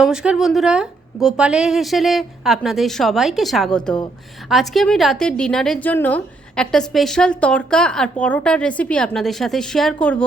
নমস্কার বন্ধুরা, গোপালে হেসেলে আপনাদের সবাইকে স্বাগত। আজকে আমি রাতের ডিনারের জন্য একটা স্পেশাল তড়কা আর পরোটার রেসিপি আপনাদের সাথে শেয়ার করব।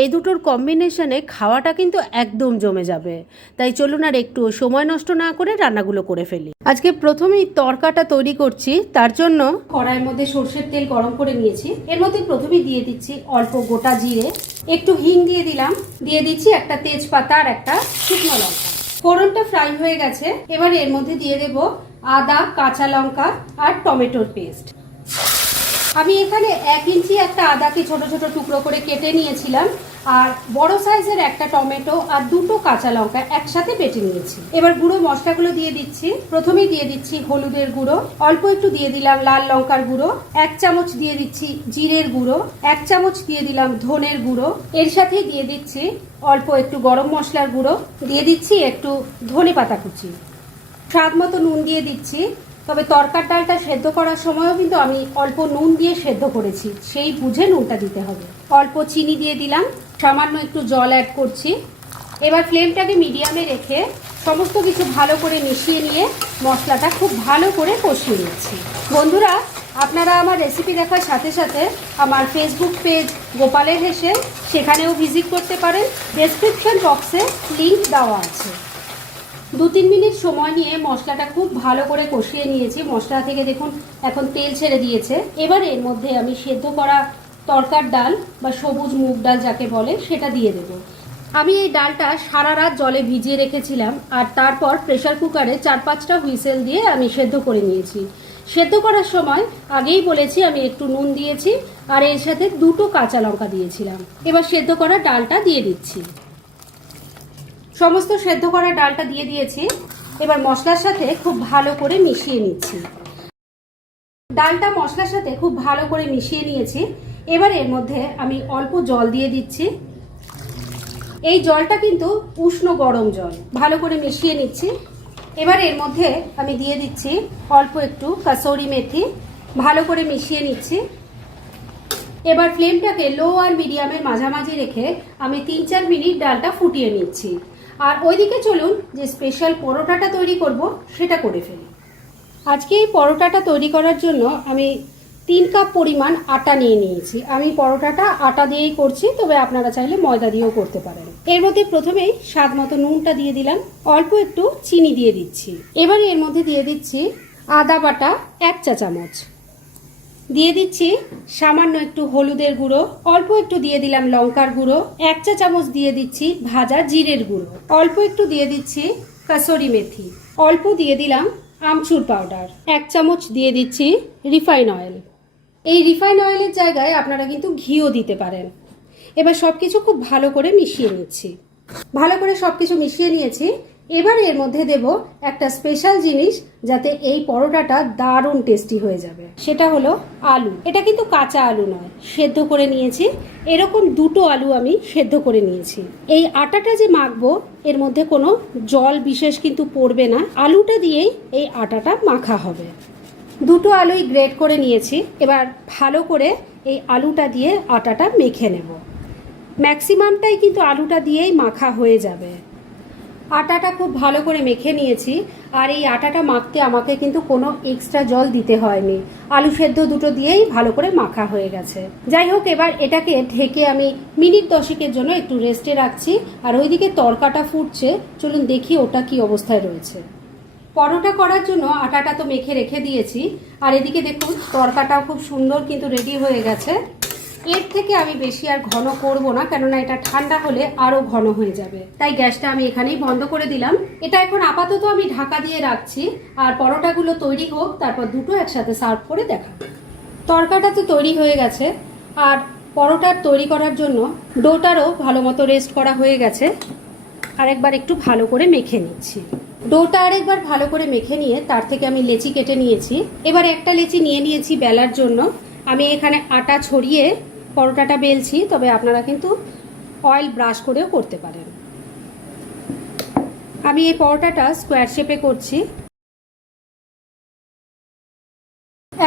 এই দুটোর কম্বিনেশনে খাওয়াটা কিন্তু একদম জমে যাবে। তাই চলুন আর একটু সময় নষ্ট না করে রান্নাগুলো করে ফেলি। আজকে প্রথমেই তড়কাটা তৈরি করছি, তার জন্য কড়াইয়ের মধ্যে সর্ষের তেল গরম করে নিয়েছি। এর মধ্যে প্রথমেই দিয়ে দিচ্ছি অল্প গোটা জিরে। একটু হিং দিয়ে দিলাম। দিয়ে দিচ্ছি একটা তেজপাতা আর একটা শুকনো লঙ্কা। ফোড়নটা ফ্রাই হয়ে গেছে, এবার এর মধ্যে দিয়ে দেব আদা, কাঁচা লঙ্কা আর টমেটোর পেস্ট। আমি এখানে এক ইঞ্চি একটা আদাকে ছোট ছোট টুকরো করে কেটে নিয়েছিলাম, আর বড় সাইজের একটা টমেটো আর দুটো কাঁচা লঙ্কা একসাথে বেটে নিয়েছি। এবার গুঁড়ো মশলাগুলো দিয়ে দিচ্ছি। প্রথমেই দিয়ে দিচ্ছি হলুদের গুঁড়ো, অল্প একটু দিয়ে দিলাম লাল লঙ্কার গুঁড়ো, এক চামচ দিয়ে দিচ্ছি জিরের গুঁড়ো, এক চামচ দিয়ে দিলাম ধনের গুঁড়ো, এর সাথেই দিয়ে দিচ্ছি অল্প একটু গরম মশলার গুঁড়ো, দিয়ে দিচ্ছি একটু ধনে পাতা কুচি। স্বাদ মতো নুন দিয়ে দিচ্ছি। তবে তরকার ডালটা সেদ্ধ করার সময়ও কিন্তু আমি অল্প নুন দিয়ে সেদ্ধ করেছি। সেই বুঝে নুনটা দিতে হবে। অল্প চিনি দিয়ে দিলাম। সামান্য একটু জল অ্যাড করছি। এবার ফ্লেমটাকে মিডিয়ামে রেখে সমস্ত কিছু ভালো করে মিশিয়ে নিয়ে মশলাটা খুব ভালো করে কষিয়ে নিচ্ছি। বন্ধুরা, আপনারা আমার রেসিপি দেখার সাথে সাথে আমার ফেসবুক পেজ গোপালের হেসে সেখানেও ভিজিট করতে পারেন। ডেসক্রিপশন বক্সে লিংক দেওয়া আছে। দু তিন মিনিট সময় নিয়ে মশলাটা খুব ভালো করে কষিয়ে নিয়েছি। মশলা থেকে দেখুন, এখন তেল ছেড়ে দিয়েছে। এবার এর মধ্যে আমি সেদ্ধ করা তরকার ডাল বা সবুজ মুগ ডাল যাকে বলে, সেটা দিয়ে দেব। আমি এই ডালটা সারা রাত জলে ভিজিয়ে রেখেছিলাম আর তারপর প্রেশার কুকারে চার পাঁচটা হুইসেল দিয়ে আমি সেদ্ধ করে নিয়েছি। সেদ্ধ করার সময় আগেই বলেছি, আমি একটু নুন দিয়েছি আর এর সাথে দুটো কাঁচা লঙ্কা দিয়েছিলাম। এবার সেদ্ধ করা ডালটা দিয়ে দিচ্ছি। সমস্ত সেদ্ধ করা ডালটা দিয়ে দিয়েছি। এবার মশলার সাথে খুব ভালো করে মিশিয়ে নিচ্ছি। ডালটা মশলার সাথে খুব ভালো করে মিশিয়ে নিয়েছি। এবার এর মধ্যে আমি অল্প জল দিয়ে দিচ্ছি। এই জলটা কিন্তু উষ্ণ গরম জল। ভালো করে মিশিয়ে নিচ্ছি। এবার এর মধ্যে আমি দিয়ে দিচ্ছি অল্প একটু কাসৌরি মেথি। ভালো করে মিশিয়ে নিচ্ছি। এবার ফ্লেমটাকে লো আর মিডিয়ামের মাঝামাঝি রেখে আমি তিন চার মিনিট ডালটা ফুটিয়ে নিচ্ছি। আর ওইদিকে চলুন যে স্পেশাল পরোটাটা তৈরি করব, সেটা করে ফেলি। আজকে এই পরোটাটা তৈরি করার জন্য আমি তিন কাপ পরিমাণ আটা নিয়ে নিয়েছি। আমি পরোটাটা আটা দিয়েই করছি, তবে আপনারা চাইলে ময়দা দিয়েও করতে পারেন। এর মধ্যে প্রথমেই স্বাদ মতো নুনটা দিয়ে দিলাম। অল্প একটু চিনি দিয়ে দিচ্ছি। এবার এর মধ্যে দিয়ে দিচ্ছি আদা বাটা এক চা চামচ দিয়ে দিচ্ছি সামান্য একটু হলুদের গুঁড়ো, অল্প একটু দিয়ে দিলাম লঙ্কার গুঁড়ো, এক চা চামচ দিয়ে দিচ্ছি ভাজা জিরের গুঁড়ো, অল্প একটু দিয়ে দিচ্ছি কাসরি মেথি, অল্প দিয়ে দিলাম আমচুর পাউডার, এক চামচ দিয়ে দিচ্ছি রিফাইন অয়েল। এই রিফাইন অয়েলের জায়গায় আপনারা কিন্তু ঘিও দিতে পারেন। এবার সব কিছু খুব ভালো করে মিশিয়ে নিচ্ছি। ভালো করে সব কিছু মিশিয়ে নিয়েছি। এবার এর মধ্যে দেব একটা স্পেশাল জিনিস যাতে এই পরোটাটা দারুণ টেস্টি হয়ে যাবে। সেটা হলো আলু। এটা কিন্তু কাঁচা আলু নয়, সেদ্ধ করে নিয়েছি। এরকম দুটো আলু আমি সেদ্ধ করে নিয়েছি। এই আটাটা যে মাখবো, এর মধ্যে কোনো জল বিশেষ কিন্তু পড়বে না। আলুটা দিয়েই এই আটাটা মাখা হবে। দুটো আলুই গ্রেট করে নিয়েছি। এবার ভালো করে এই আলুটা দিয়ে আটাটা মেখে নেব। ম্যাক্সিমামটাই কিন্তু আলুটা দিয়েই মাখা হয়ে যাবে। আটাটা খুব ভালো করে মেখে নিয়েছি, আর এই আটাটা মাখতে আমাকে কিন্তু কোনো এক্সট্রা জল দিতে হয়নি। আলু সেদ্ধ দুটো দিয়েই ভালো করে মাখা হয়ে গেছে। যাই হোক, এবার এটাকে ঢেকে আমি মিনিট দশেকের জন্য একটু রেস্টে রাখছি, আর ওইদিকে তরকাটা ফুটছে। চলুন দেখি ওটা কি অবস্থায় রয়েছে। পরোটা করার জন্য আটাটা তো মেখে রেখে দিয়েছি, আর এদিকে দেখুন, তরকাটাও খুব সুন্দর কিন্তু রেডি হয়ে গেছে। এর থেকে আমি বেশি আর ঘন করব না, কেননা এটা ঠান্ডা হলে আরও ঘন হয়ে যাবে। তাই গ্যাসটা আমি এখানেই বন্ধ করে দিলাম। এটা এখন আপাতত আমি ঢাকা দিয়ে রাখছি, আর পরোটাগুলো তৈরি হোক, তারপর দুটো একসাথে সার্ভ করে দেখাবো। তরকাটা তো তৈরি হয়ে গেছে, আর পরোটার তৈরি করার জন্য ডোটারও ভালো মতো রেস্ট করা হয়ে গেছে। আরেকবার একটু ভালো করে মেখে নিচ্ছি। ডোটা আরেকবার ভালো করে মেখে নিয়ে তার থেকে আমি লেচি কেটে নিয়েছি। এবার একটা লেচি নিয়ে নিয়েছি বেলার জন্য। আমি এখানে আটা ছড়িয়ে পরোটাটা বেলছি, তবে আপনারা কিন্তু অয়েল ব্রাশ করেও করতে পারেন। আমি এই পরোটাটা স্কোয়ার শেপে করছি।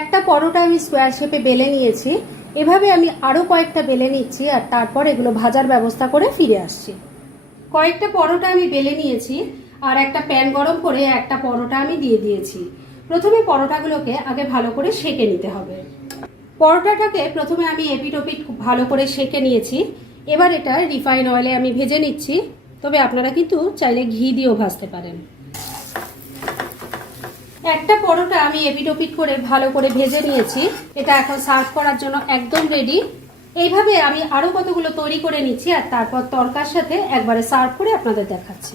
একটা পরোটা আমি স্কোয়ার শেপে বেলে নিয়েছি। এভাবে আমি আরও কয়েকটা বেলে নিচ্ছি আর তারপর এগুলো ভাজার ব্যবস্থা করে ফিরে আসছি। কয়েকটা পরোটা আমি বেলে নিয়েছি আর একটা প্যান গরম করে একটা পরোটা আমি দিয়ে দিয়েছি। প্রথমে পরোটাগুলোকে আগে ভালো করে সেঁকে নিতে হবে। পরোটাটাকে প্রথমে আমি এপিট ওপিট খুব ভালো করে সেঁকে নিয়েছি। এবার এটা রিফাইন অয়েলে আমি ভেজে নিচ্ছি। তবে আপনারা কিন্তু চাইলে ঘি দিয়েও ভাজতে পারেন। একটা পরোটা আমি এপিট ওপিট করে ভালো করে ভেজে নিয়েছি। এটা এখন সার্ভ করার জন্য একদম রেডি। এইভাবে আমি আরও কতগুলো তৈরি করে নিচ্ছি আর তারপর তরকার সাথে একবারে সার্ভ করে আপনাদের দেখাচ্ছি।